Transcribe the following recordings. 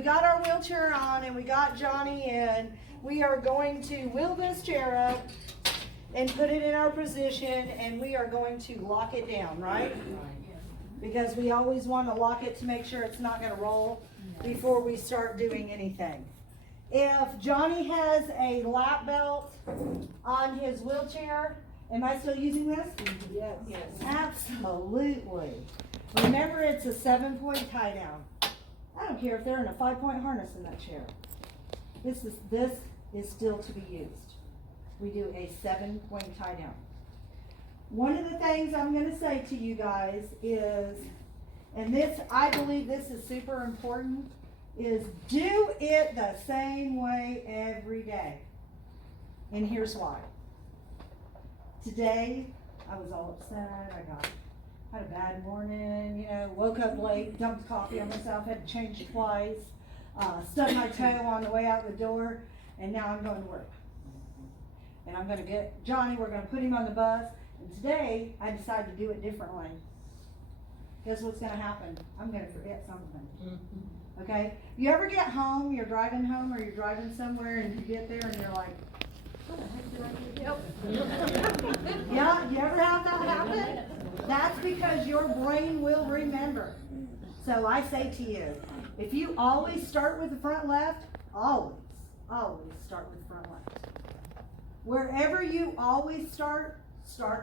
we got our wheelchair on and we got Johnny in, we are going to wheel this chair up and put it in our position, and we are going to lock it down, right? Because we always want to lock it to make sure it's not going to roll before we start doing anything. If Johnny has a lap belt on his wheelchair, am I still using this? Yes. Absolutely. Remember, it's a 7-point tie down. I don't care if they're in a 5-point harness in that chair. This is still to be used. We do a 7-point tie down. One of the things I'm going to say to you guys is, and this, I believe this is super important, is do it the same way every day. And here's why. Today, I was all upset. I had a bad morning, woke up late, dumped coffee on myself, had to change twice, stubbed my toe on the way out the door, and now I'm going to work. And I'm going to get Johnny, we're going to put him on the bus, and today I decided to do it differently. Guess what's going to happen? I'm going to forget something. Okay? You ever get home, you're driving home, or you're driving somewhere, and you get there and you're like, what the heck did I do? Yeah, you ever have that happen? That's because your brain will remember. So I say to you, if you always start with the front left, always start with the front left. Wherever you always start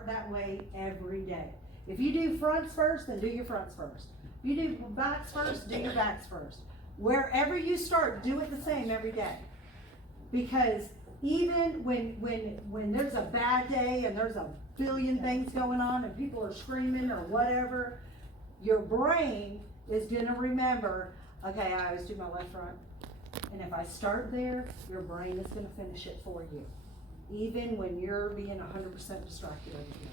that way every day. If you do fronts first, then do your fronts first. If you do backs first, do your backs first. Wherever you start, do it the same every day. Because even when there's a bad day and there's a billion things going on and people are screaming or whatever, your brain is going to remember, okay, I always do my left front. And if I start there, your brain is going to finish it for you, even when you're being 100% distracted over here.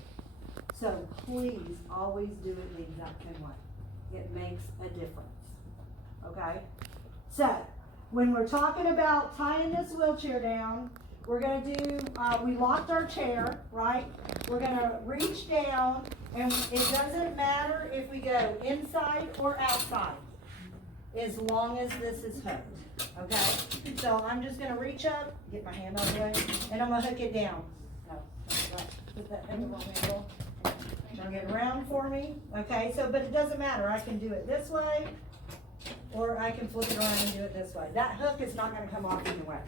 So please always do it the exact same way. It makes a difference. Okay? So, when we're talking about tying this wheelchair down, we're going to do, we locked our chair, right? We're going to reach down, and it doesn't matter if we go inside or outside, as long as this is hooked, okay? So I'm just going to reach up, get my hand out of the way, and I'm going to hook it down. No, put that in the wrong angle. Bring it around for me, okay? So, but it doesn't matter. I can do it this way, or I can flip it around and do it this way. That hook is not going to come off either way.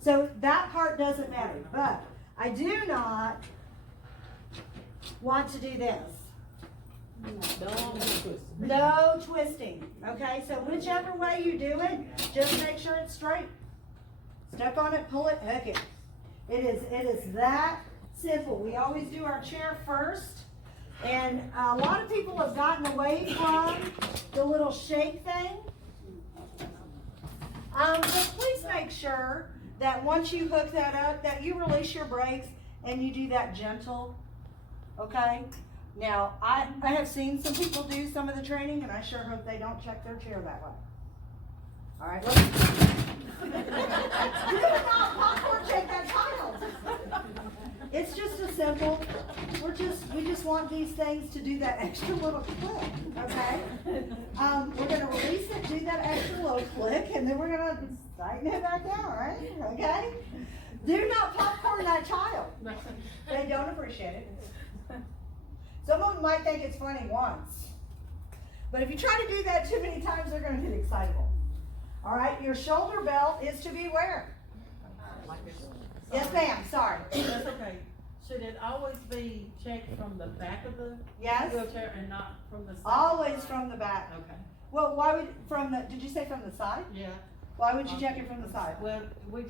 So that part doesn't matter, but I do not want to do this. No twisting, okay? So whichever way you do it, just make sure it's straight. Step on it, pull it, hook it. It is that simple. We always do our chair first, and a lot of people have gotten away from the little shake thing. But please make sure that once you hook that up, that you release your brakes and you do that gentle, okay? Now, I have seen some people do some of the training, and I sure hope they don't check their chair that way. All right, let's do not popcorn check that child. It's just a simple, we just want these things to do that extra little click, okay? We're going to release it, do that extra little click, and then we're going to tighten it back down, right? Okay? Do not popcorn that child. They don't appreciate it. Some of them might think it's funny once. But if you try to do that too many times, they're going to get excitable. All right? Your shoulder belt is to be where? Yes, ma'am. Sorry. That's okay. Should it always be checked from the back of the wheelchair and not from the side? Always from the back. Okay. Well, why would, did you say from the side? Yeah. Why would you check it from the side? Well, we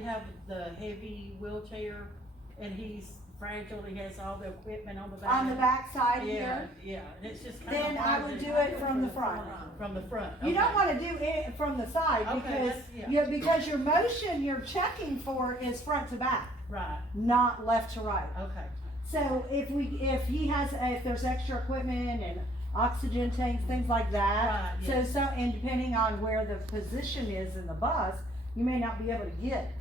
have the heavy wheelchair, and he's fragile. He has all the equipment on the back. On the back side here? Yeah. And it's just kind Then of I would do it from the front. From the front. You don't want to do it from the side Okay, because because your motion you're checking for is front to back, right, not left to right. Okay. So if there's extra equipment and oxygen tanks, things like that. Right, yes. So and depending on where the position is in the bus, you may not be able to get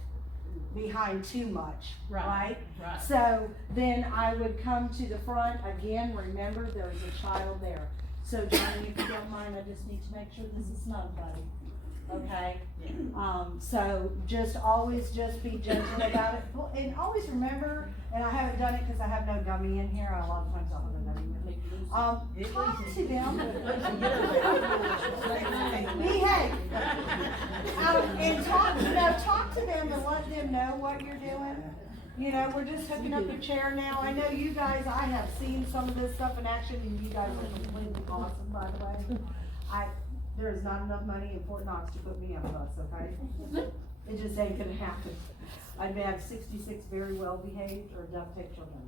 behind too much, right? So then I would come to the front again. Remember, there's a child there. So Johnny, if you don't mind, I just need to make sure this is snug, buddy. okay? Yeah. So always just be gentle about it, and always remember, and I haven't done it because I have no gummy in here, a lot of times I'll have a gummy with me. Talk to them. Behave. And talk to them and let them know what you're doing. You know, we're just hooking up your chair now. I know you guys, I have seen some of this stuff in action, and you guys are completely awesome, by the way. There is not enough money in Fort Knox to put me on a bus, okay? It just ain't gonna happen. I'd have 66 very well behaved or duct tape children.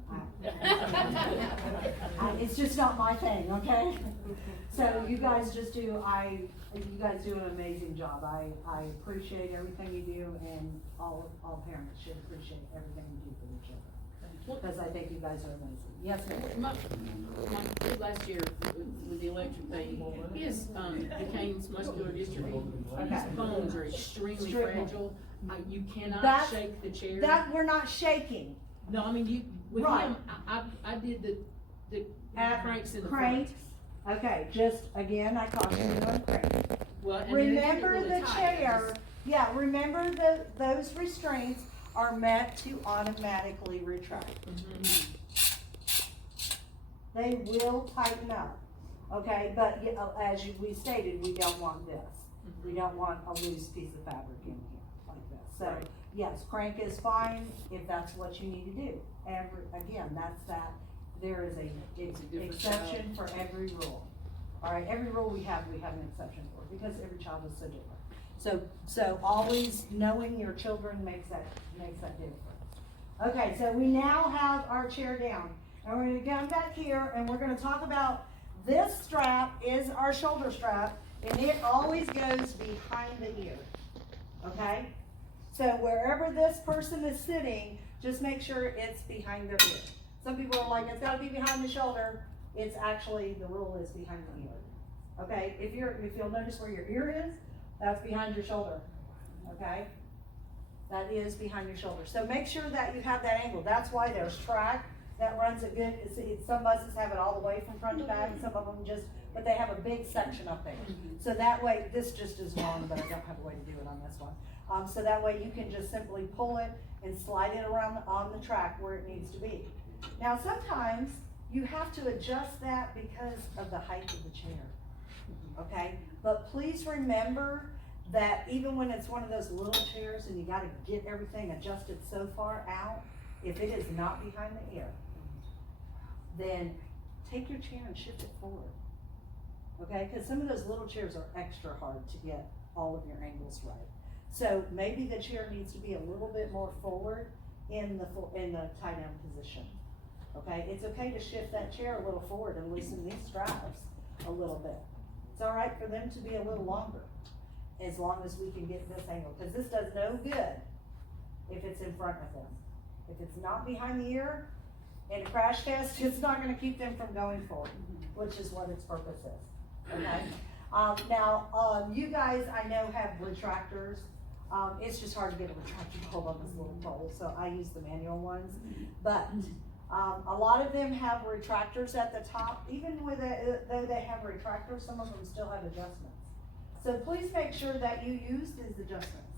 It's just not my thing, okay? So you guys you guys do an amazing job. I appreciate everything you do, and all parents should appreciate everything you do for their children. Because I think you guys are amazing. Yes, ma'am. My kid last year with the electric thing, his, Duchenne muscular dystrophy, his bones are extremely fragile. You cannot shake the chair. That, we're not shaking. No, I mean, with Right. him, I did the cranks in the Cranks. front. Okay, just, again, I caution you on cranks. Well, and then they keep it Remember really the tight. chair, remember those restraints are meant to automatically retract. Mhm. They will tighten up, okay? But as we stated, we don't want this. We don't want a loose piece of fabric in here like this. So, Right. yes, crank is fine if that's what you need to do. Again, there is a different exception for every rule. All right, every rule we have an exception for, because every child is so different. So always knowing your children makes that difference. Okay, so we now have our chair down, and we're gonna come back here, and we're gonna talk about this strap is our shoulder strap, and it always goes behind the ear, okay? So wherever this person is sitting, just make sure it's behind their ear. Some people are like, it's gotta be behind the shoulder. It's actually, the rule is behind the ear. Okay, if you'll notice where your ear is, that's behind your shoulder, okay? That is behind your shoulder. So make sure that you have that angle. That's why there's track that runs it good. Some buses have it all the way from front to back, some of them but they have a big section up there. So that way, this just is wrong, but I don't have a way to do it on this one. So that way you can just simply pull it and slide it around on the track where it needs to be. Now, sometimes you have to adjust that because of the height of the chair, okay? But please remember that even when it's one of those little chairs and you gotta get everything adjusted so far out, if it is not behind the ear, then take your chair and shift it forward, okay? Because some of those little chairs are extra hard to get all of your angles right. So maybe the chair needs to be a little bit more forward in the tie-down position. Okay, it's okay to shift that chair a little forward and loosen these straps a little bit. It's all right for them to be a little longer, as long as we can get this angle, because this does no good if it's in front of them. If it's not behind the ear in a crash test, it's not gonna keep them from going forward, which is what its purpose is, okay? Now, you guys, I know, have retractors. It's just hard to get a retractor to hold on this little pole, so I use the manual ones. But a lot of them have retractors at the top. Even though they have retractors, some of them still have adjustments. So please make sure that you use these adjustments,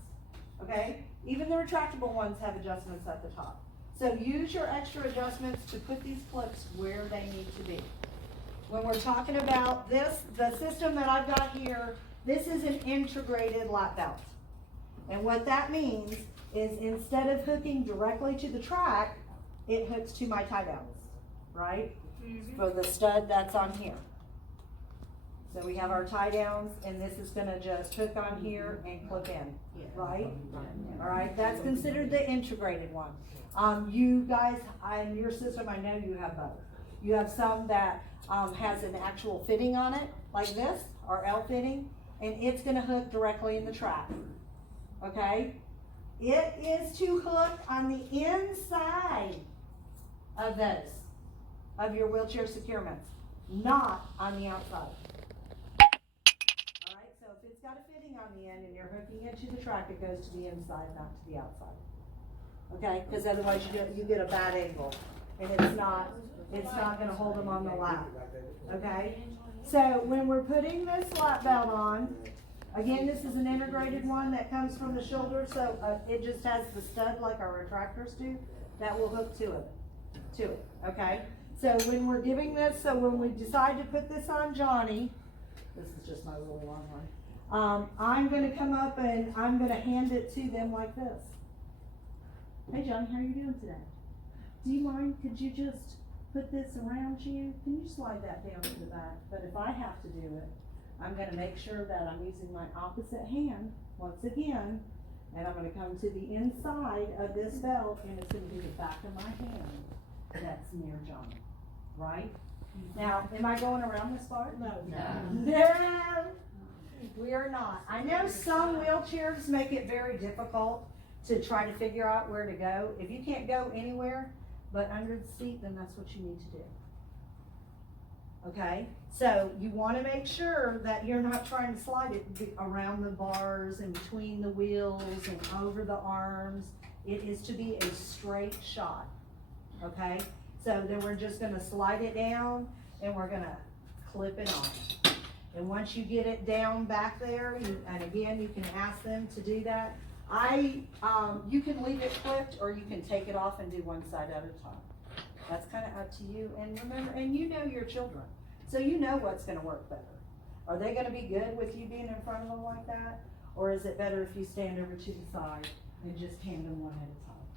okay? Even the retractable ones have adjustments at the top. So use your extra adjustments to put these clips where they need to be. When we're talking about this, the system that I've got here, this is an integrated lap belt. And what that means is instead of hooking directly to the track, it hooks to my tie downs, right? For the stud that's on here. So we have our tie downs, and this is gonna just hook on here and clip in, right? All right, that's considered the integrated one. You guys, in your system, I know you have both. You have some that has an actual fitting on it, like this, or L fitting, and it's gonna hook directly in the track, okay? It is to hook on the inside of those, of your wheelchair securements, not on the outside. Alright, so if it's got a fitting on the end and you're hooking it to the track, it goes to the inside, not to the outside. Okay, because otherwise you get a bad angle, and it's not gonna hold them on the lap. Okay, so when we're putting this lap belt on, Again, this is an integrated one that comes from the shoulder, so, it just has the stud like our retractors do, that will hook to it, okay? So when we're giving this, so when we decide to put this on Johnny, this is just my little long one, I'm gonna come up and I'm gonna hand it to them like this. Hey Johnny, how are you doing today? Do you mind, could you just put this around you? Can you slide that down to the back? But if I have to do it, I'm gonna make sure that I'm using my opposite hand, once again, and I'm gonna come to the inside of this belt, and it's gonna be the back of my hand that's near Johnny, right? Now, am I going around this part? No. No, we are not. I know some wheelchairs make it very difficult to try to figure out where to go. If you can't go anywhere but under the seat, then that's what you need to do. Okay, so you wanna make sure that you're not trying to slide it around the bars and between the wheels and over the arms. It is to be a straight shot, okay? So then we're just gonna slide it down and we're gonna clip it on. And once you get it down back there, and again, you can ask them to do that. You can leave it clipped or you can take it off and do one side at a time. That's kinda up to you, and remember, and you know your children, so you know what's gonna work better. Are they gonna be good with you being in front of them like that? Or is it better if you stand over to the side and just hand them one at a time?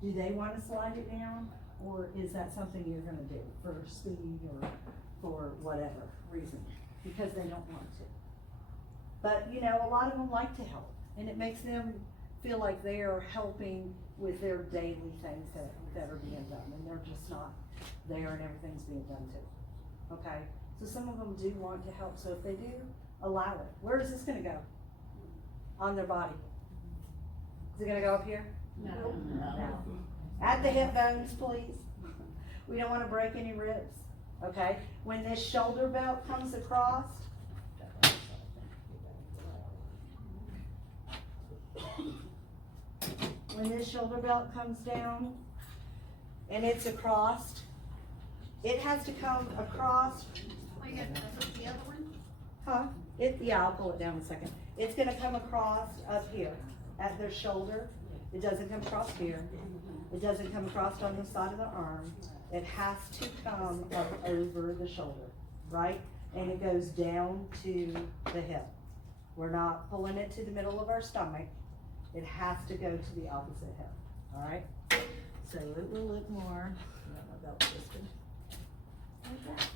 Do they wanna slide it down, or is that something you're gonna do for speed or for whatever reason? Because they don't want to. But, you know, a lot of them like to help, and it makes them feel like they are helping with their daily things that are being done, and they're just not there and everything's being done too. Okay, so some of them do want to help, so if they do, allow it. Where is this gonna go? On their body? Is it gonna go up here? No. No. At the hip bones, please. We don't wanna break any ribs, okay? When this shoulder belt comes across, when this shoulder belt comes down and it's across, it has to come across. Oh, you got the other one? Huh? Yeah, I'll pull it down in a second. It's gonna come across up here at their shoulder. It doesn't come across here. It doesn't come across on the side of the arm. It has to come up over the shoulder, right? And it goes down to the hip. We're not pulling it to the middle of our stomach. It has to go to the opposite hip, all right? So it will look more, my belt twisted, like that.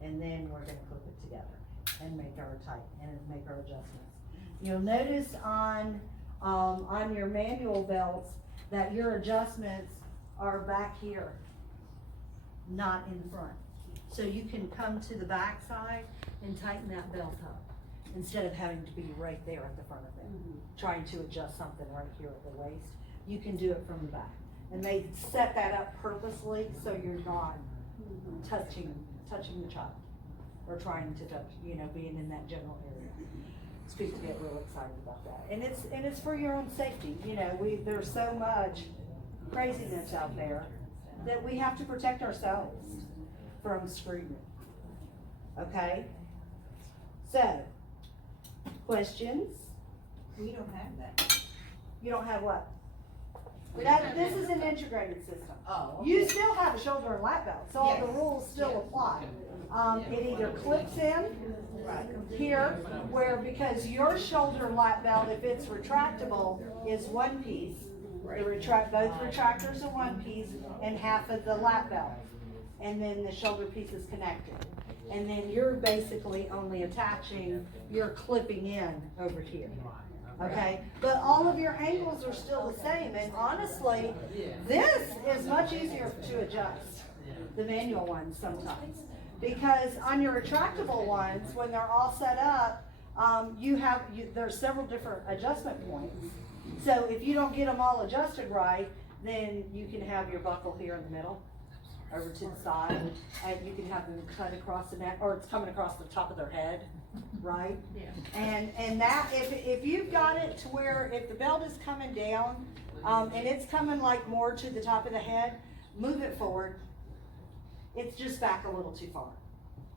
And then we're gonna clip it together and make our make our adjustments. You'll notice on your manual belts that your adjustments are back here, not in front. So you can come to the back side and tighten that belt up instead of having to be right there at the front of it, trying to adjust something right here at the waist. You can do it from the back. And they set that up purposely so you're not touching the child or trying to touch, you know, being in that general area. People get real excited about that. And it's for your own safety. You know, there's so much craziness out there that we have to protect ourselves from scrutiny. Okay? So, questions? We don't have that. You don't have what? This is an integrated system. Oh. You still have a shoulder and lap belt, so all the Yes. rules still Yes. apply. It either clips in here, where because your shoulder and lap belt, if it's retractable, is one piece. Both retractors are one piece and half of the lap belt. And then the shoulder piece is connected. And then you're basically only attaching, you're clipping in over here. Okay, but all of your angles are still the same, and honestly, this is much easier to adjust, the manual ones sometimes. Because on your retractable ones, when they're all set up, there's several different adjustment points. So if you don't get them all adjusted right, then you can have your buckle here in the middle. over to the side, and you can have them cut across the neck, or it's coming across the top of their head, right? Yeah. And that, if you've got it to where, if the belt is coming down, and it's coming like more to the top of the head, move it forward. It's just back a little too far.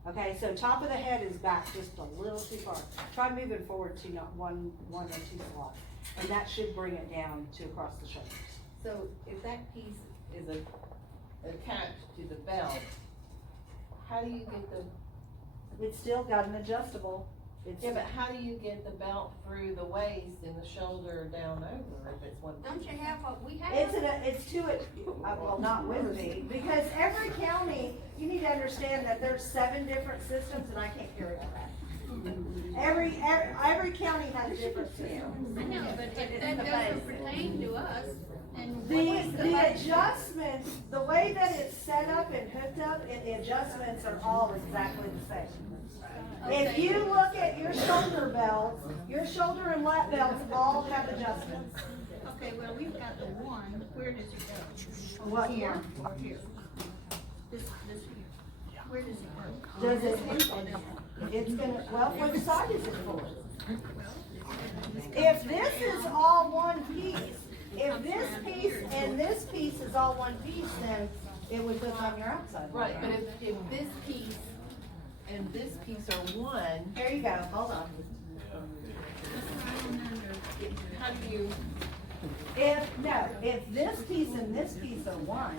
Okay, so top of the head is back just a little too far. Try moving forward to not one or two slots, and that should bring it down to across the shoulders. So if that piece is attached to the belt, how do you get the, It's still got an adjustable. It's, yeah, but how do you get the belt through the waist and the shoulder down over if it's one? Don't you have what we have? it's to it, well, not with me, because every county, you need to understand that there's 7 different systems, and I can't carry all that. Every county has different systems. I know, but if that doesn't pertain to us, then The adjustments, the way that it's set up and hooked up, and the adjustments are all exactly the same. If you look at your shoulder belts, your shoulder and lat belts all have adjustments. Okay, well, we've got the one, where does it go? What Here one? or here? This here. Where does it go? Does it, it's gonna, well, which side is it for? If this is all one piece, if this piece and this piece is all one piece, then it would hook on your outside. Right, but if this piece and this piece are one, Here you go, hold on. how do you? If this piece and this piece are one,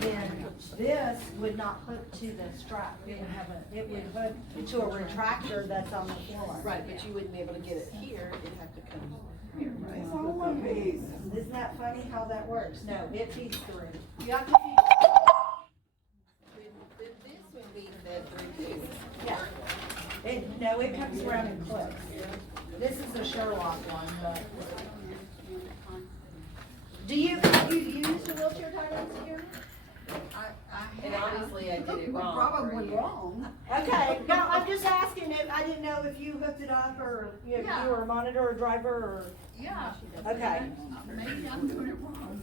then this would not hook to the strap. It would hook to a retractor that's on the floor. Right, but you wouldn't be able to get it here, it'd have to come here, right? It's all one piece. Isn't that funny how that works? No, it feeds through. You have to This would be fed through too. yeah. No, it comes around in clips. This is the Sherlock one, but. Have you used a wheelchair tie here? And obviously I did it We're wrong. probably wrong. Okay, no, I'm just asking if, I didn't know if you hooked it up or if you were a monitor or driver or, Yeah. okay. Maybe I'm doing it wrong.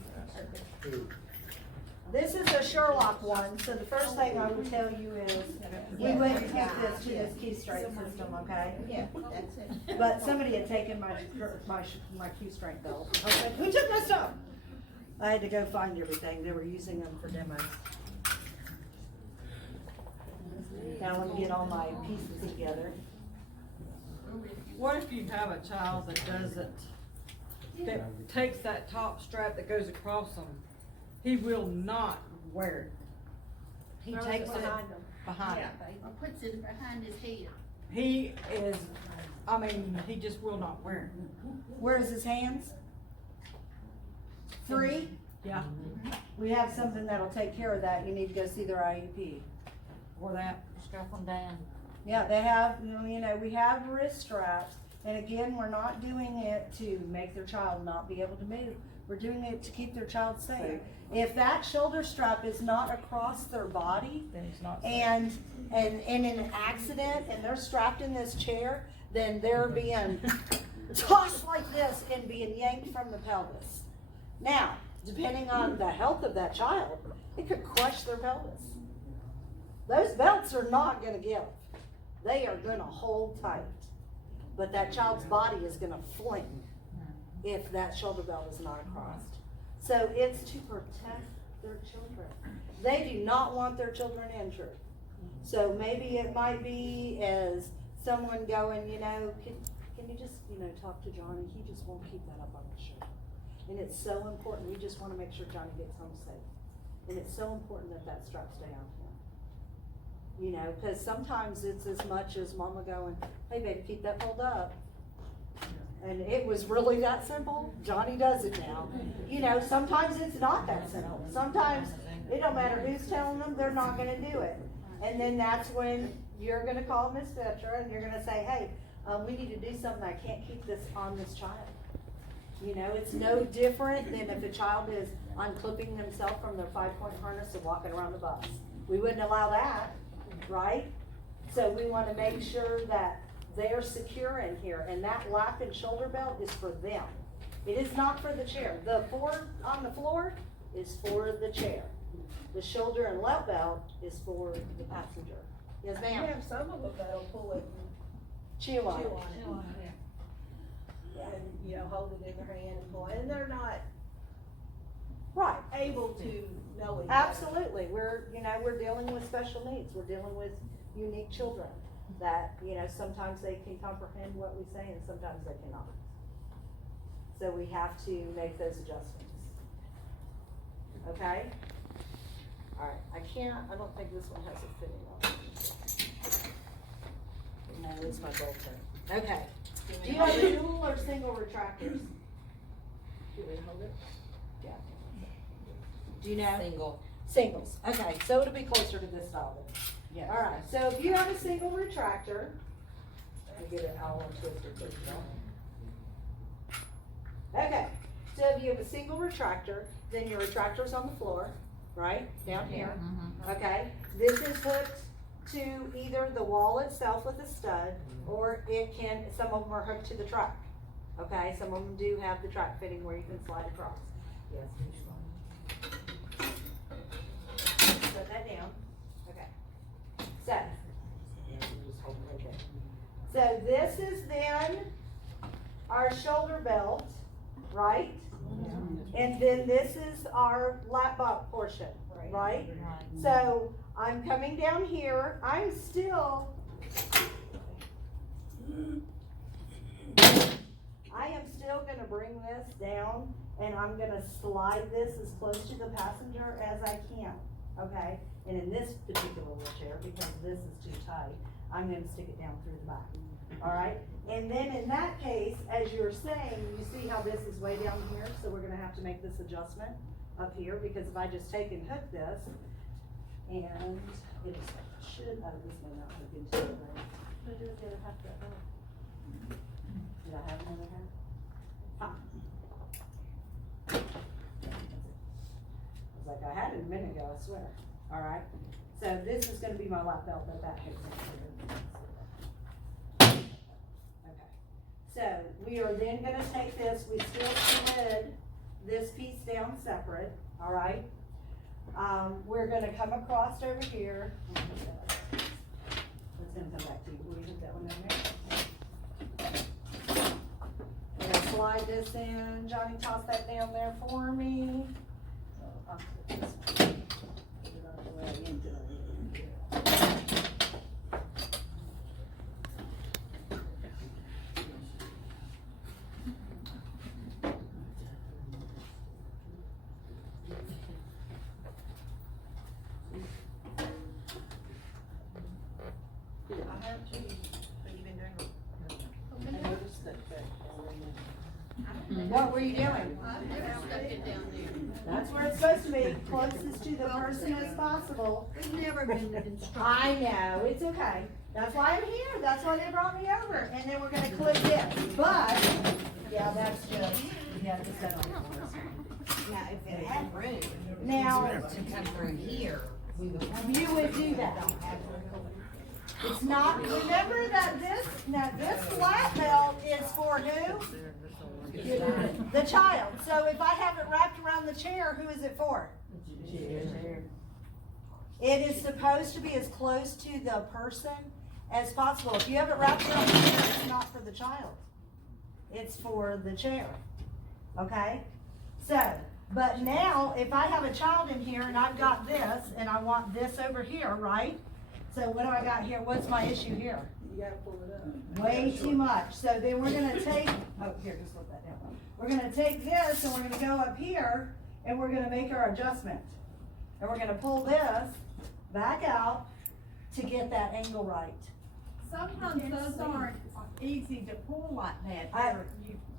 This is a Sherlock one, so the first thing I would tell you is, we wouldn't hook this to this key straight system, okay? Yeah, that's it. But somebody had taken my key strength belt. I was like, who took my stuff? I had to go find everything. They were using them for demos. Now let me get all my pieces together. What if you have a child that takes that top strap that goes across them? He will not wear it He Throws takes it it behind him. Or puts it behind his head. He is, he just will not wear it. Where's his hands? Free? Yeah, We have something that'll take care of that. You need to go see their IEP. or that, strap them down. Yeah, they have, we have wrist straps, and again, we're not doing it to make their child not be able to move. We're doing it to keep their child safe. If that shoulder strap is not across their body, Then he's not safe. and in an accident, and they're strapped in this chair, then they're being tossed like this and being yanked from the pelvis. Now, depending on the health of that child, it could crush their pelvis. Those belts are not gonna give. They are gonna hold tight. But that child's body is gonna fling if that shoulder belt is not across. So it's to protect their children. They do not want their children injured. So maybe it might be as someone going, can you just, talk to Johnny? He just won't keep that up on his shirt. And it's so important. We just wanna make sure Johnny gets home safe. And it's so important that that strap stay on him. Cause sometimes it's as much as mama going, hey baby, keep that pulled up. And it was really that simple. Johnny does it now. Sometimes it's not that simple. Sometimes it don't matter who's telling them, they're not gonna do it. And then that's when you're gonna call Miss Petra and you're gonna say, hey, we need to do something. I can't keep this on this child. It's no different than if a child is unclipping themselves from their 5-point harness and walking around the bus. We wouldn't allow that, right? So we wanna make sure that they're secure in here, and that lap and shoulder belt is for them. It is not for the chair. The board on the floor is for the chair. The shoulder and lap belt is for the passenger. Yes, You ma'am? have some of them that'll pull it Chew on and it. chew on it. And, you know, hold it in their hand and pull it, and they're not Right. able to know it. Absolutely, we're dealing with special needs, we're dealing with unique children that, sometimes they can comprehend what we say and sometimes they cannot. So we have to make those adjustments. Okay? Alright, I don't think this one has a fitting on it. No, it's my gold tone. Okay, do you have dual or single retractors? You want to hold it? Yeah. Do you know? Single. Singles, okay, so it'll be closer to this style then. Yes. Alright, so if you have a single retractor, let me get it all twisted, please, okay, so if you have a single retractor, then your retractor's on the floor, right, down here, okay? This is hooked to either the wall itself with a stud, or some of them are hooked to the track, okay? Some of them do have the track fitting where you can slide across. Yes. Put that down, okay. So, just hold it right there. So this is then our shoulder belt, right? And then this is our lap belt portion, right? So I'm coming down here, I'm still, I am still gonna bring this down and I'm gonna slide this as close to the passenger as I can, okay? And in this particular wheelchair, because this is too tight, I'm gonna stick it down through the back, all right? And then in that case, as you're saying, you see how this is way down here, so we're gonna have to make this adjustment up here, because if I just take and hook this, and it should, this may not hook into it, right? But does it have to, did I have another hand? I was like, I had it a minute ago, I swear. All right, so this is gonna be my lap belt, but that hooks into it. Okay, so we are then gonna take this, we still slid this piece down separate, all right? We're gonna come across over here. It's gonna come back to you, will you put that one down there? We're gonna slide this in, Johnny, toss that down there for me. I'll put this one. Put it on the way into it. I have too, but you've been doing I noticed that. What were you doing? I've never stuck it down there. That's where it's supposed to be, closest to the person as possible. We've never been instructed. I know, it's okay. That's why I'm here, that's why they brought me over, and then we're gonna clip this, but, yeah, that's just, yeah, just that on. Yeah, if it had room Now, to come through here, we would. you would do that. It's not, remember that this lap belt is for who? The child. So if I have it wrapped around the chair, who is it for? It is supposed to be as close to the person as possible. If you have it wrapped around the chair, it's not for the child. It's for the chair. Okay? So, but now, if I have a child in here and I've got this, and I want this over here, right? So what do I got here? What's my issue here? You gotta pull it up. Way too much. So then we're gonna take, oh, here, just flip that down. We're gonna take this and we're gonna go up here and we're gonna make our adjustment. And we're gonna pull this back out to get that angle right. Sometimes those aren't easy to pull like that.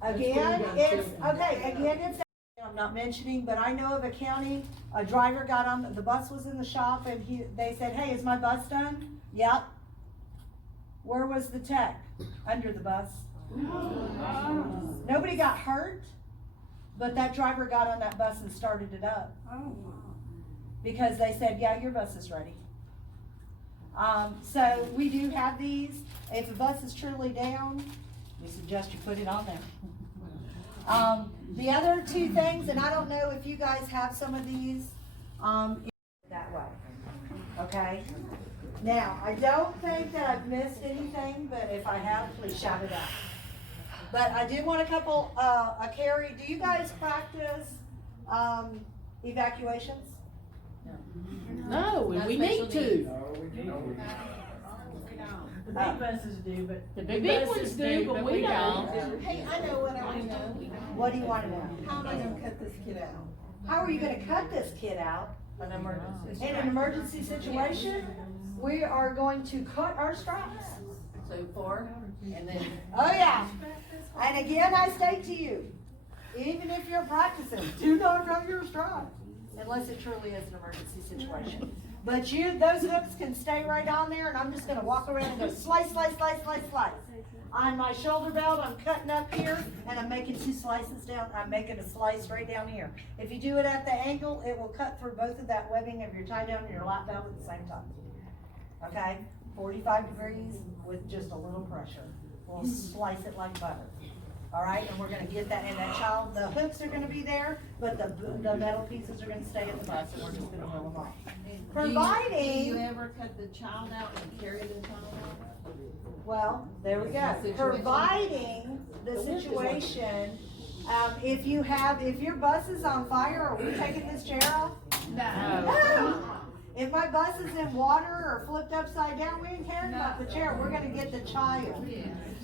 Again, it's, I'm not mentioning, but I know of a county, a driver got on, the bus was in the shop and they said, hey, is my bus done? Yep. Where was the tech? Under the bus. Nobody got hurt, but that driver got on that bus and started it up. Because they said, yeah, your bus is ready. So we do have these. If the bus is truly down, we suggest you put it on there. The other two things, and I don't know if you guys have some of these, That way, okay? Now, I don't think that I've missed anything, but if I have, please shout it out. But I did want a couple, Carrie, do you guys practice, evacuations? No, and we need to. The big buses do, but. The big ones do, but we don't. Hey, I know what I wanna know. What do you wanna know? How am I gonna cut this kid out? How are you gonna cut this kid out? An emergency. In an emergency situation, we are going to cut our straps. So far, and then. Oh, yeah. And again, I state to you, even if you're practicing, do not cut your straps. Unless it truly is an emergency situation. But those hooks can stay right on there, and I'm just gonna walk around and go slice, slice, slice, slice, slice. On my shoulder belt, I'm cutting up here, and I'm making 2 slices down, I'm making a slice right down here. If you do it at the angle, it will cut through both of that webbing of your tie down and your lap belt at the same time. Okay? 45 degrees with just a little pressure. We'll slice it like butter. All right, and we're gonna get that, and that child, the hooks are gonna be there, but the metal pieces are gonna stay at the bus, and we're just gonna roll them off. Do Providing, you ever cut the child out and carry the child out? well, there we go, providing the situation, if your bus is on fire, are we taking this chair off? No. If my bus is in water or flipped upside down, we ain't caring about the chair, we're gonna get the child.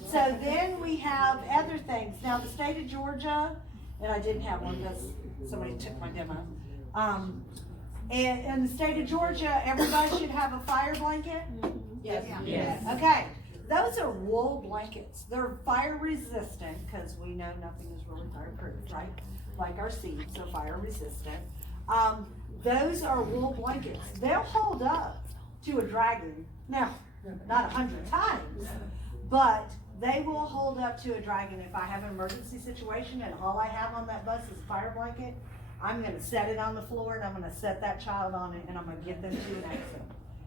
So then we have other things. Now, the state of Georgia, and I didn't have one because somebody took my demo. And in the state of Georgia, everybody should have a fire blanket. Yes. Yes. Okay, those are wool blankets. They're fire resistant because we know nothing is really fireproof, right? Like our seeds, so fire resistant. Those are wool blankets. They'll hold up to a dragon. Now, not 100 times, but they will hold up to a dragon. If I have an emergency situation and all I have on that bus is a fire blanket, I'm gonna set it on the floor and I'm gonna set that child on it and I'm gonna get them to an exit.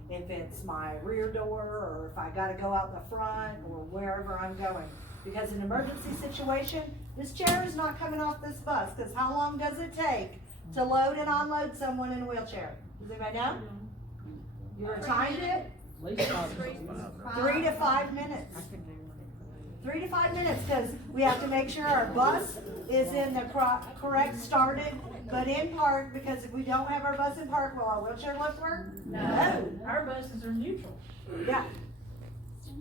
If it's my rear door or if I gotta go out the front or wherever I'm going. Because in an emergency situation, this chair is not coming off this bus, because how long does it take to load and unload someone in a wheelchair? Does anybody know? You ever timed it? 3 to 5 minutes. 3 to 5 minutes, because we have to make sure our bus is in the correct started, but in park, because if we don't have our bus in park, will our wheelchair lift work? No. Our buses are neutral. Yeah.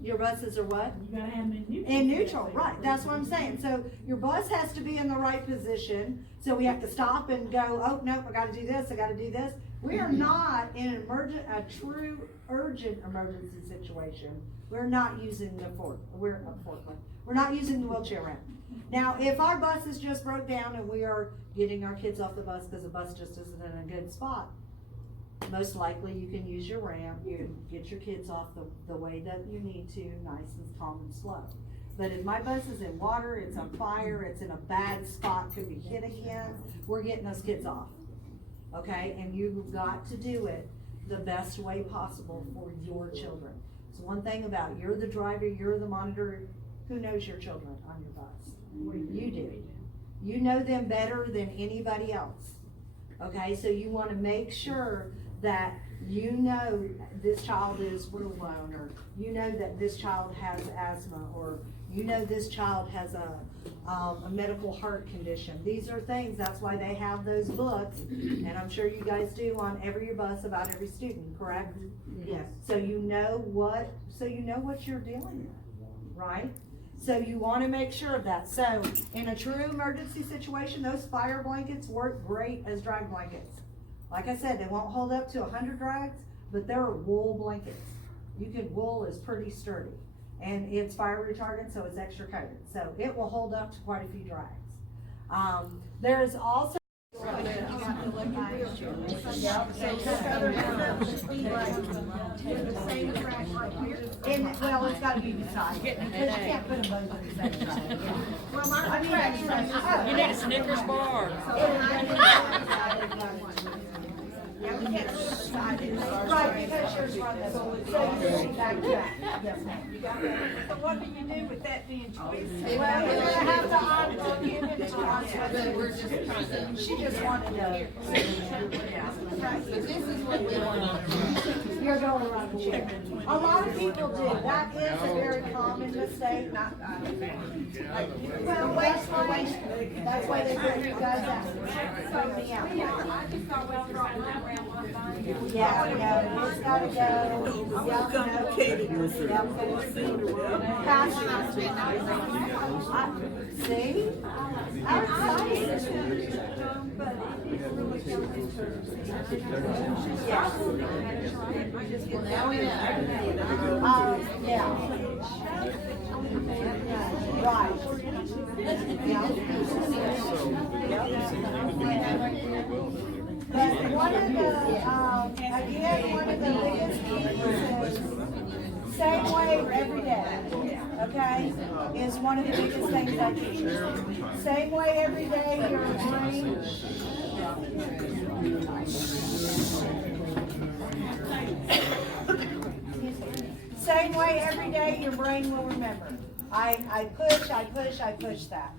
Your buses are what? You gotta have them in neutral. In neutral, right, that's what I'm saying. So your bus has to be in the right position, so we have to stop and go, oh, nope, I gotta do this, I gotta do this. We are not in a true urgent emergency situation. We're not using the forklift. We're not using the wheelchair ramp. Now, if our bus is just broke down and we are getting our kids off the bus because the bus just isn't in a good spot, most likely you can use your ramp, you can get your kids off the way that you need to, nice and calm and slow. But if my bus is in water, it's on fire, it's in a bad spot, could be hit again, we're getting those kids off. Okay, and you've got to do it the best way possible for your children. So one thing about you're the driver, you're the monitor, who knows your children on your bus? You do. You know them better than anybody else. Okay, so you want to make sure that you know this child is alone, or you know that this child has asthma, or you know this child has a medical heart condition. These are things, that's why they have those books, and I'm sure you guys do on every bus about every student, correct? Yes. So you know what you're dealing with, right? So you want to make sure of that. So in a true emergency situation, those fire blankets work great as drag blankets. Like I said, they won't hold up to 100 drags, but they're wool blankets. Wool is pretty sturdy, and it's fire retardant, so it's extra coated. So it will hold up to quite a few drags. There is also well, it's gotta be beside, because you can't put them both at the same time. You need a Snickers bar. Yeah, we can't put them beside it. Right, because yours run this, so you need back to back. Yes, ma'am. So what do you do with that being twisted? Well, you're gonna have to unplug it and We're just trying to. she just wanted to. But this is what we want. You're going around the chair. A lot of people do, that is a very common mistake, not, well, that's why they bring you guys out. Bring me out. Yeah, no, it's gotta go. Yeah, Pass it. See? How exciting. Yeah. Now we know. Yeah. Right. But one of the, again, one of the biggest keys is same way every day, okay? Is one of the biggest things I teach. Same way every day, your brain. Same way every day, your brain will remember. I push that.